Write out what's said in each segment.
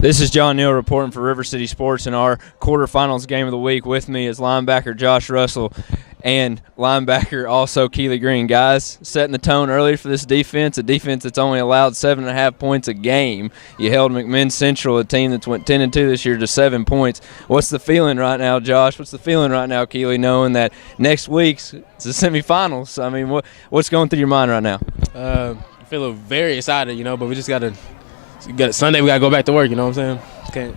This is John Neal reporting for River City Sports in our quarterfinals game of the week. With me is linebacker Josh Russell and linebacker also Keely Green. Guys, setting the tone earlier for this defense, a defense that's only allowed 7.5 points a game. You held Mcminn Central, a team that's went 10-2 this year, to 7 points. What's the feeling right now, Josh? What's the feeling right now, Keely, knowing that next week's it's the semifinals? I mean, what's going through your mind right now? I feel very excited, but we just got Sunday we got to go back to work, you know what I'm saying?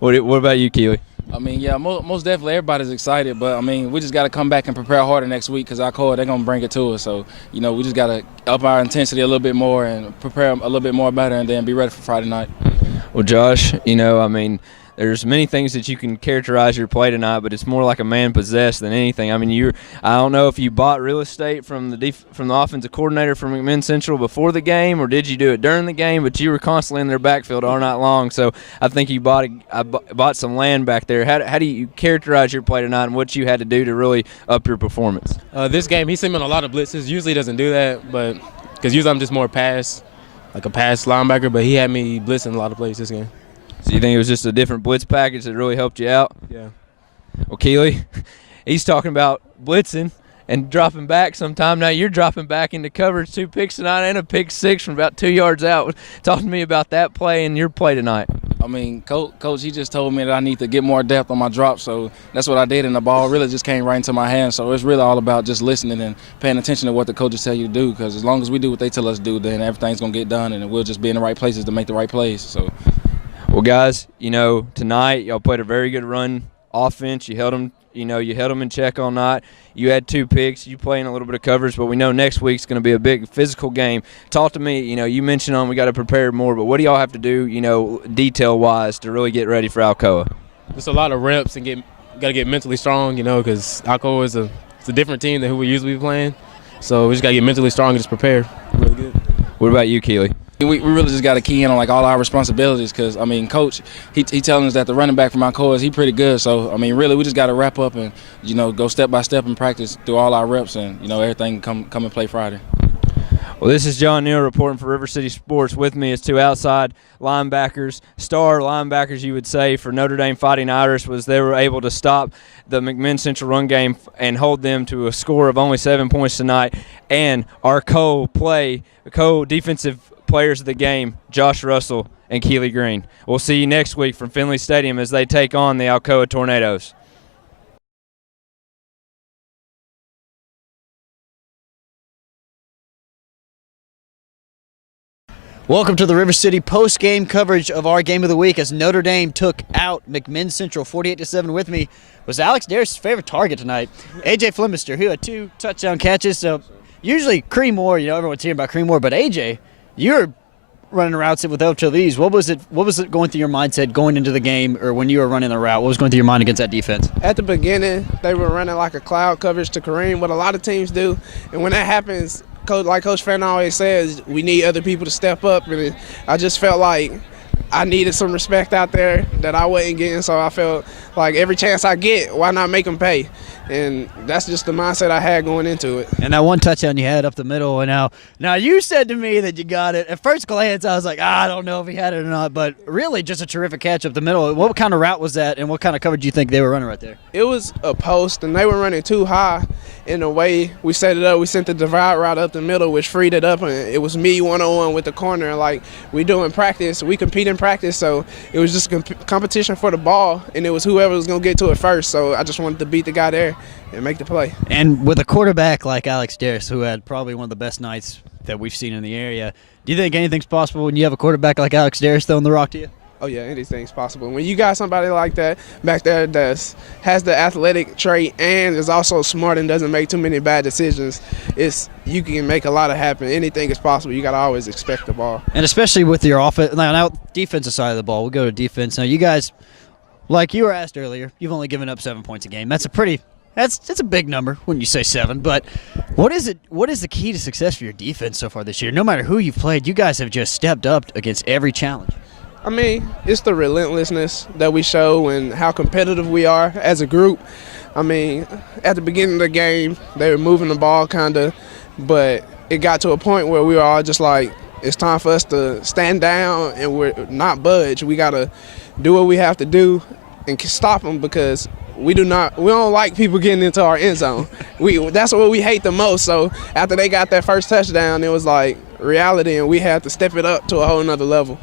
What about you, Keely? I mean, yeah, most definitely everybody's excited, but, I mean, we just got to come back and prepare harder next week because our core, they're going to bring it to us. So, we just got to up our intensity a little bit more and prepare a little bit more better and then be ready for Friday night. Well, Josh, there's many things that you can characterize your play tonight, but it's more like a man possessed than anything. I mean, I don't know if you bought real estate from the offensive coordinator from Mcminn Central before the game, or did you do it during the game? But you were constantly in their backfield all night long, so I think you bought some land back there. How do you characterize your play tonight, and what you had to do to really up your performance? This game, he sent me on a lot of blitzes. Usually he doesn't do that, but because usually I'm just more like a pass linebacker, but he had me blitzing a lot of plays this game. So you think it was just a different blitz package that really helped you out? Yeah. Well, Keely, he's talking about blitzing and dropping back sometime. Now you're dropping back into coverage, 2 picks tonight and a pick 6 from about 2 yards out. Talk to me about that play and your play tonight. I mean, Coach, he just told me that I need to get more depth on my drop, so that's what I did, and the ball really just came right into my hands. So it's really all about just listening and paying attention to what the coaches tell you to do, because as long as we do what they tell us to do, then everything's going to get done, and we'll just be in the right places to make the right plays. So. Well, guys, tonight y'all played a very good run offense. You held them, in check all night. You had 2 picks. You playing a little bit of coverage, but we know next week's going to be a big physical game. Talk to me. You mentioned we got to prepare more, but what do y'all have to do, detail-wise, to really get ready for Alcoa? Just a lot of reps and got to get mentally strong, because Alcoa is a different team than who we usually be playing. So we just got to get mentally strong and just prepare. Really good. What about you, Keely? We really just got to key in on all our responsibilities because, Coach, he telling us that the running back from our core he pretty good. So, really we just got to wrap up and, go step by step and practice through all our reps and, everything come and play Friday. Well, this is John Neal reporting for River City Sports. With me is 2 outside linebackers, star linebackers, you would say, for Notre Dame Fighting Irish. They were able to stop the Mcminn Central run game and hold them to a score of only 7 points tonight. And our co-defensive players of the game, Josh Russell and Keely Green. We'll see you next week from Finley Stadium as they take on the Alcoa Tornadoes. Welcome to the River City post-game coverage of our game of the week as Notre Dame took out Mcminn Central 48-7. With me was Alex Darris' favorite target tonight, A.J. Flemister, who had 2 touchdown catches. So usually Creemore, everyone's hearing about Creemore, but A.J., you're running routes with Ochovis. What was it going through your mindset going into the game, or when you were running the route? What was going through your mind against that defense? At the beginning, they were running like a cloud coverage to Kareem, what a lot of teams do. And when that happens, like Coach Fenton always says, we need other people to step up. And I just felt like I needed some respect out there that I wasn't getting, so I felt like every chance I get, why not make them pay? And that's just the mindset I had going into it. And that one touchdown you had up the middle, and now you said to me that you got it. At first glance, I was like, I don't know if he had it or not, but really just a terrific catch up the middle. What kind of route was that, and what kind of coverage do you think they were running right there? It was a post, and they were running too high in the way we set it up. We sent the divide route up the middle, which freed it up, and it was me one-on-one with the corner. Like we do in practice, we compete in practice, so it was just competition for the ball, and it was whoever was going to get to it first. So I just wanted to beat the guy there and make the play. And with a quarterback like Alex Darris, who had probably one of the best nights that we've seen in the area, do you think anything's possible when you have a quarterback like Alex Darris throwing the rock to you? Oh, yeah, anything's possible. When you got somebody like that back there that has the athletic trait and is also smart and doesn't make too many bad decisions, you can make a lot of happen. Anything is possible. You got to always expect the ball. And especially with your offense, now defensive side of the ball, we'll go to defense. Now, you guys, like you were asked earlier, you've only given up 7 points a game. That's a big number when you say 7, but what is the key to success for your defense so far this year? No matter who you've played, you guys have just stepped up against every challenge. It's the relentlessness that we show and how competitive we are as a group. At the beginning of the game, they were moving the ball kind of, but it got to a point where we were all just like, It's time for us to stand down and we're not budge. We gotta do what we have to do and stop them because we don't like people getting into our end zone. That's what we hate the most. So after they got that first touchdown, it was like reality, and we had to step it up to a whole nother level.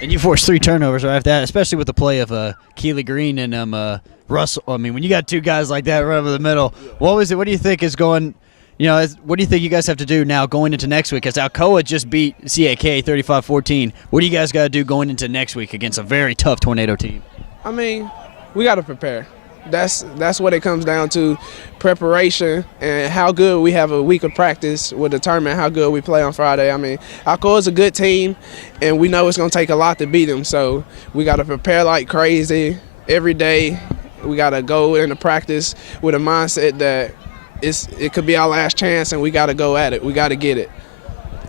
And you forced 3 turnovers right after that, especially with the play of Keely Green and Russell. I mean, when you got 2 guys like that right over the middle, what do you think is going? What do you think you guys have to do now going into next week? As Alcoa just beat CAK 35-14, what do you guys got to do going into next week against a very tough Tornado team? I mean, we got to prepare. That's what it comes down to. Preparation and how good we have a week of practice will determine how good we play on Friday. I mean, Alcoa is a good team, and we know it's going to take a lot to beat them. So we got to prepare like crazy every day. We got to go into practice with a mindset that it could be our last chance, and we got to go at it. We got to get it.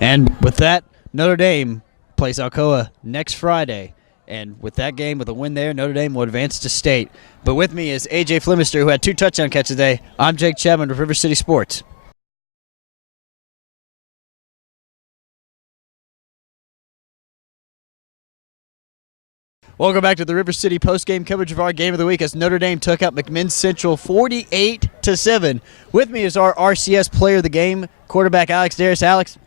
And with that, Notre Dame plays Alcoa next Friday. And with that game, with a win there, Notre Dame will advance to state. But with me is A.J. Flemister, who had 2 touchdown catches today. I'm Jake Chapman with River City Sports. Welcome back to the River City post-game coverage of our game of the week as Notre Dame took out McMinn Central 48-7. With me is our RCS player of the game, quarterback Alex Darris. Alex,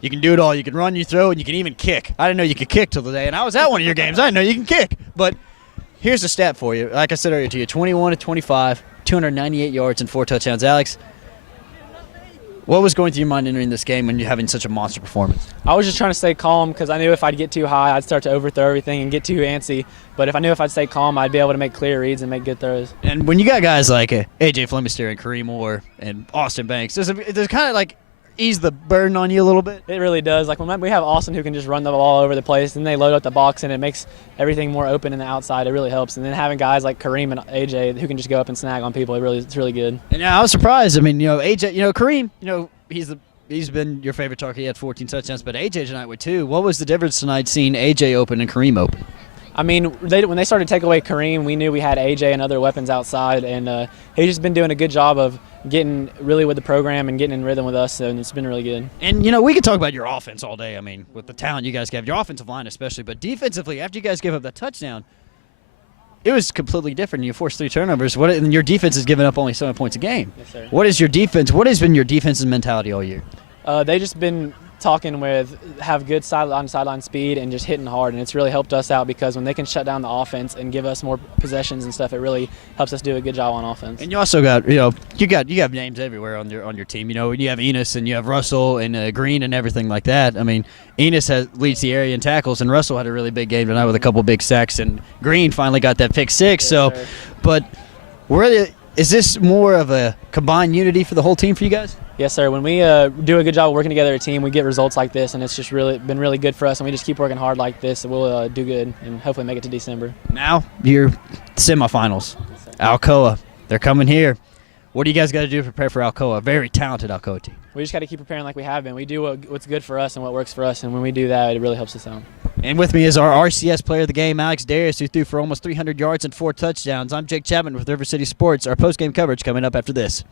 you can do it all. You can run, you throw, and you can even kick. I didn't know you could kick till today, and I was at one of your games. I didn't know you can kick. But here's the stat for you. Like I said earlier to you, 21-25, 298 yards and 4 touchdowns. Alex, what was going through your mind entering this game when you're having such a monster performance? I was just trying to stay calm because I knew if I'd get too high, I'd start to overthrow everything and get too antsy. But I knew if I'd stay calm, I'd be able to make clear reads and make good throws. And when you got guys like A.J. Flemister and Kareem Moore and Austin Banks, does it kind of like ease the burden on you a little bit? It really does. Like when we have Austin who can just run the ball all over the place, and they load up the box, and it makes everything more open in the outside. It really helps. And then having guys like Kareem and AJ who can just go up and snag on people, it's really good. And I was surprised. I mean, AJ, Kareem, he's been your favorite target. He had 14 touchdowns, but AJ tonight with 2. What was the difference tonight seeing AJ open and Kareem open? I mean, when they started to take away Kareem, we knew we had AJ and other weapons outside, and he's just been doing a good job of getting really with the program and getting in rhythm with us, and it's been really good. And, we could talk about your offense all day. I mean, with the talent you guys have, your offensive line especially, but defensively, after you guys give up that touchdown, it was completely different. You forced 3 turnovers. And your defense is giving up only 7 points a game. Yes, sir. What is your defense? What has been your defense's mentality all year? They just been talking have good sideline speed and just hitting hard, and it's really helped us out because when they can shut down the offense and give us more possessions and stuff, it really helps us do a good job on offense. And you also got you have names everywhere on your team. You have Enos and you have Russell and Green and everything like that. I mean, Enos leads the area in tackles, and Russell had a really big game tonight with a couple big sacks, and Green finally got that pick 6. Yes, so, sir. But is this more of a combined unity for the whole team for you guys? Yes, sir. When we do a good job of working together as a team, we get results like this, and it's just been really good for us, and we just keep working hard like this, and we'll do good and hopefully make it to December. Now, you're semifinals. Alcoa, they're coming here. What do you guys got to do to prepare for Alcoa? A very talented Alcoa team. We just got to keep preparing like we have been. We do what's good for us and what works for us, and when we do that, it really helps us out. And with me is our RCS player of the game, Alex Darris, who threw for almost 300 yards and 4 touchdowns. I'm Jake Chapman with River City Sports. Our post-game coverage coming up after this.